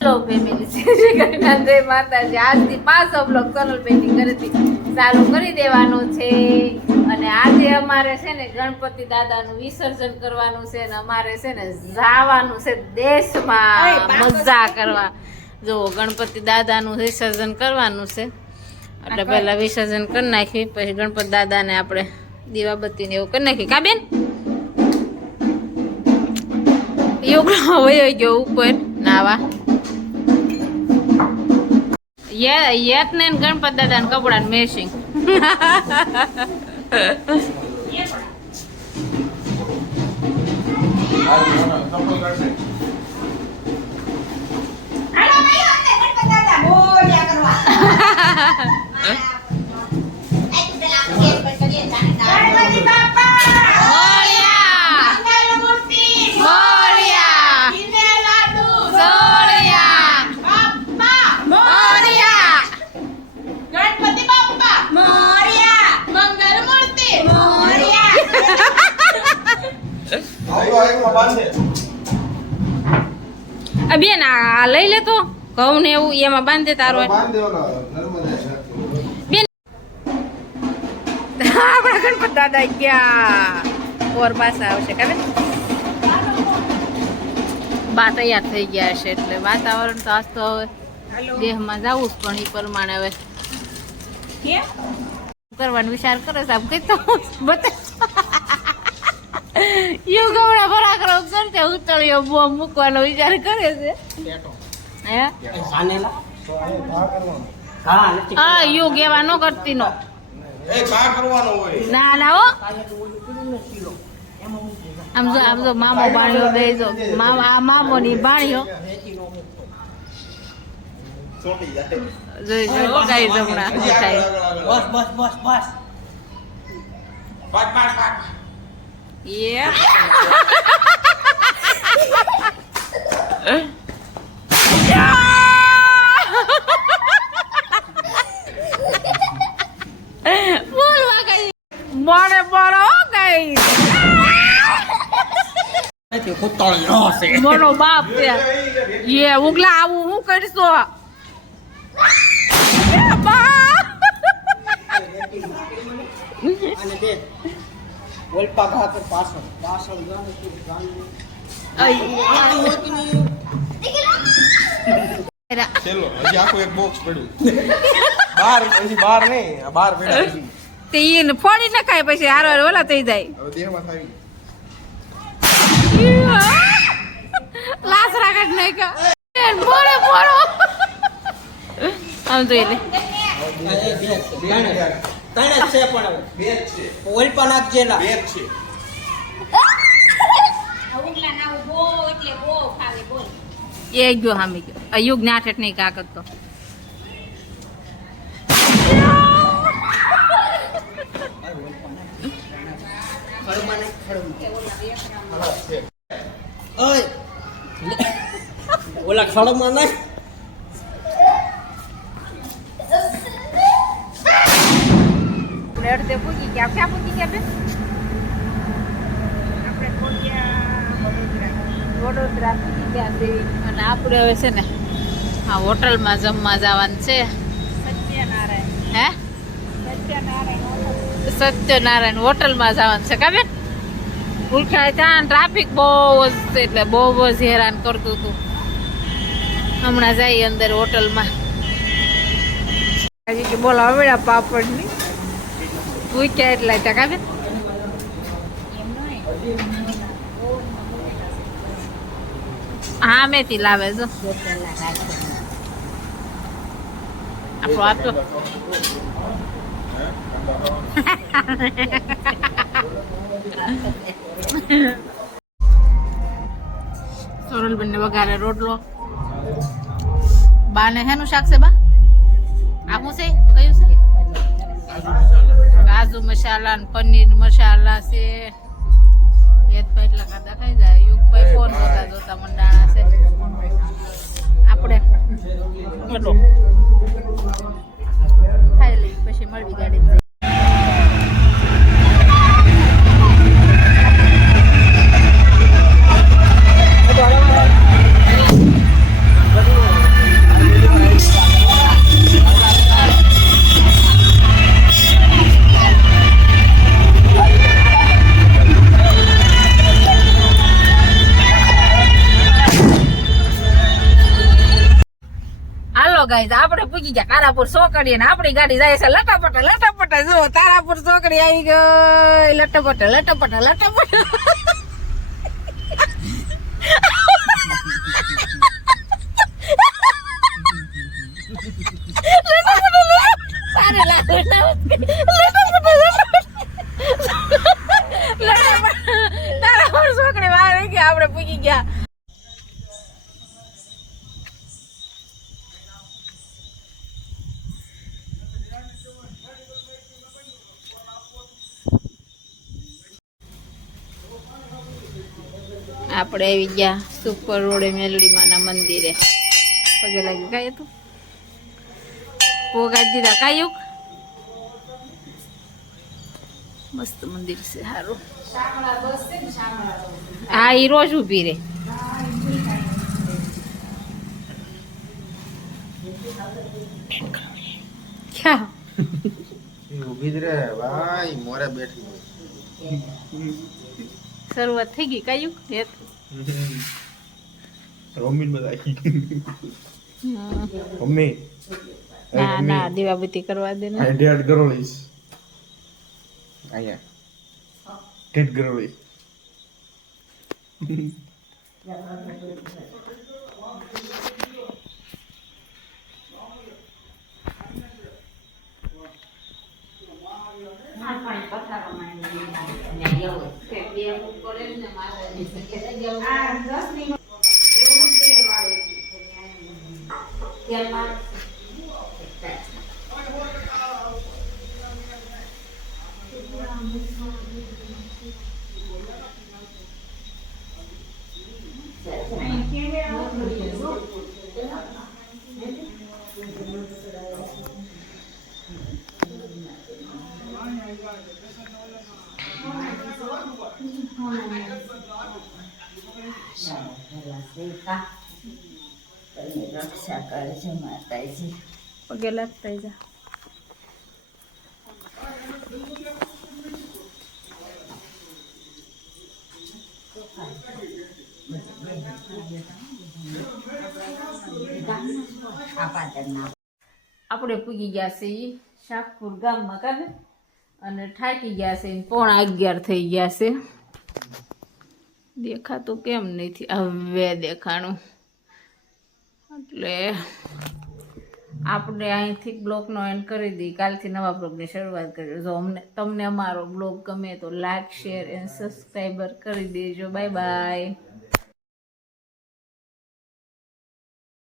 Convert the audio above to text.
Hello family Shri Krishna જય માતાજી આજથી 5 બ્લોગ સોનલ પેઇન્ટિંગ ઘરેથી ચાલુ કરી દેવાનું છે અને આજે અમારે છે ને ગણપતિ દાદાનું વિસર્જન કરવાનું છે ને અમારે છે ને જવાનું છે દેશમાં મજા કરવા જો ગણપતિ દાદાનું વિસર્જન કરવાનું છે એટલે પહેલા વિસર્જન કરી નાખી પછી ગણપતિ દાદાને આપણે દીવાબત્તીને એવું કરી નાખી કા બેન યોગલો વયો ગયો ઉપર નાવા યત ને ગણપત દાદા કપડા મેશિંગ બેન આ લઈ લે તો ઘઉં ને એવું એમાં બાંધે તારો બેન આપણા ગણપત દાદા ગયા ઓર પાછા આવશે કે બા તૈયાર થઈ ગયા હશે એટલે વાતાવરણ તો આજ તો હવે દેહમાં જવું જ પણ એ પ્રમાણે હવે કરવાનો વિચાર કરે છે આમ કઈ તો બતા યુગ હમણાં પરાક્રમ કરશે ઉતળીઓ બોમ્બ મૂકવાનો વિચાર કરે છે હા યુગ એવા નો કરતી નો ના ના હો આમ જો મામો બાણ્યો બે જો મામો ની બાણ્યો જોઈ જો કઈ જમણા બસ બસ બસ બસ Yeah. બોલવા ગઈ મોડે બોલો ગઈ નથી કુતળ્યો છે મોનો બાપ છે યે ઉગલા આવું હું કરશો અને દે ઓલપા ખાતર પાછળ જાને તું જાને ચલો હજી આખો એક બોક્સ પડ્યું બહાર નહીં બહાર બેઠા છે તે ઈને ફોડી નખાય પછી હારો ઓલા થઈ જાય હવે દેહમાં થાવી લાસ રાગટ નહીં કા બોળો બોળો આમ જોઈ લે તણે છે પણ બે છે ઓલપા નાખ જેલા બે છે ઉગલા ના બો એટલે બો ખાવે બોલ એ ગયો હામી ગયો અયુગ ના ઠેઠ નહીં કાકત તો ઓલા ખડમાં નાખ પ્લેટ દે પૂછી ગયા ક્યાં પૂછી ગયા બેન આપણે વડોદરા પૂછી ગયા છે અને આપણે હવે છે ને હા હોટલમાં જમવા જવાનું છે સત્યનારાયણ હે સત્યનારાયણ હોટલમાં જવાનું છે કા બેન ઉલખાય ત્યાં ટ્રાફિક બહુ જ છે એટલે બહુ જ હેરાન કરતું હતું હમણાં જઈએ અંદર હોટલમાં હજી કે બોલાવા વેળા પાપડની પૂછ્યા એટલા ટકા બેન હા મેથી લાવે જો આપણો આપતો સોરલબેન ને વઘારે રોટલો બાને હેનું શાક છે બા આપું છે કયું છે કાજુ મસાલા ને પનીર મસાલા છે યદભાઈ એટલા ખાધા ખાઈ જાય યુગભાઈ ફોન જોતા મંડાણા છે આપણે એટલો ખાઈ લઈ પછી મળવી ગાડી હાલો ગાઈઝ આપણે પૂગી ગયા તારાપુર ચોકડીએ ને આપણી ગાડી જાય છે લટાપટા જો તારાપુર ચોકડી આવી ગઈ લટાપટા તારે તારાપુર ચોકડી બહાર આવી ગયા આપણે પૂગી ગયા આપણે આવી ગયા સુપર રોડે મેલડી માના મંદિરે પગે લાગી કાય તું પોગાડી દીધા કાયુક મસ્ત મંદિર છે સારું હા ઈ રોજ ઉભી રે ક્યાં ઉભી જ રે ભાઈ મોરે બેઠી શરૂઆત થઈ ગઈ કાયું મમ્મી બધા મમ્મી ના ના દીવાબત્તી કરવા દે ને ડેડ ગરોળીશ અહીંયા ડેડ ગરોળીશ રક્ષા કરજો માતાજી પગે લાગતા જા આપણે પૂગી ગયા છે શાકપુર ગામમાં કાને અને થાકી ગયા છે 11:30 થઈ ગયા છે દેખાતું કેમ નથી હવે દેખાણું એટલે આપણે અહીંથી બ્લોગનો એન્ડ કરી દઈએ કાલથી નવા બ્લોગની શરૂઆત કરીએ જો તમને અમારો બ્લોગ ગમે તો લાઈક શેર એન્ડ સબસ્ક્રાઈબર કરી દેજો બાય બાય